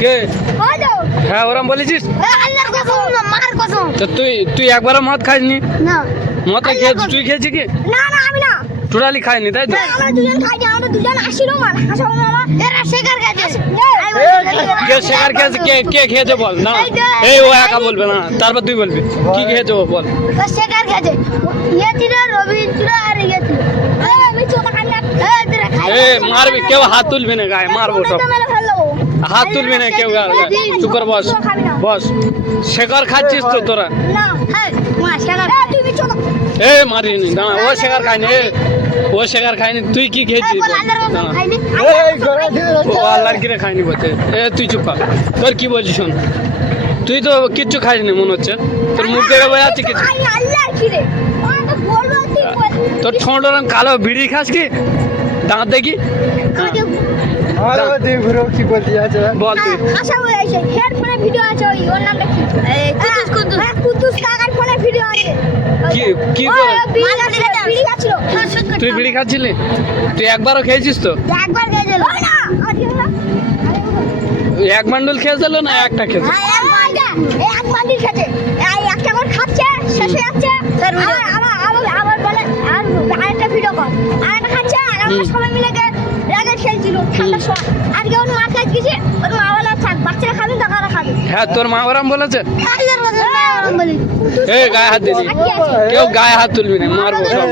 কে হ্যাঁ ওরম বলেছিস তো তুই একবারও মদ খাইনি মদ খেয়েছিস তুই খেয়েছি কি টোটালি খাইনি তাই তো কে শেখার খেয়েছে কে খেয়েছে বল না এই ও একা বলবে না তারপর তুই বলবি কি খেয়েছে ও বল মারবি কেউ হাত তুলবি না গায়ে মারবো সব হাত তুলবি না কেউ গায়ে চুপ কর বস বস শেখার খাচ্ছিস তো তোরা এ মারিনি দাঁড়া ও শেখার খায়নি ও শেখার খায়নি তুই কি খেয়েছিস ও আল্লাহর কিরে খায়নি বলছে এ তুই চুপ কর তোর কি বলছিস শোন তুই তো কিচ্ছু খাইনি মনে হচ্ছে তোর মুখ দেখে বোঝা যাচ্ছে কিছু তোর ঠোঁট ওরম কালো বিড়ি খাস কি দাঁত দেখি বল তুই বিড়ি খাচ্ছিলি তুই একবারও খেয়েছিস তো এক বান্ডল খেয়েছিল না একটা খেয়েছে সবাই মিলে খেলছিল ঠান্ডার সময় আজকে ওর মা খাইছে ওর মা বলে থাক বাচ্চারা খাবে টাকারা খাবে হ্যাঁ তোর মা ওরম বলেছে গায়ে হাত দিলি কেউ গায়ে হাত তুলবি না মারবো সব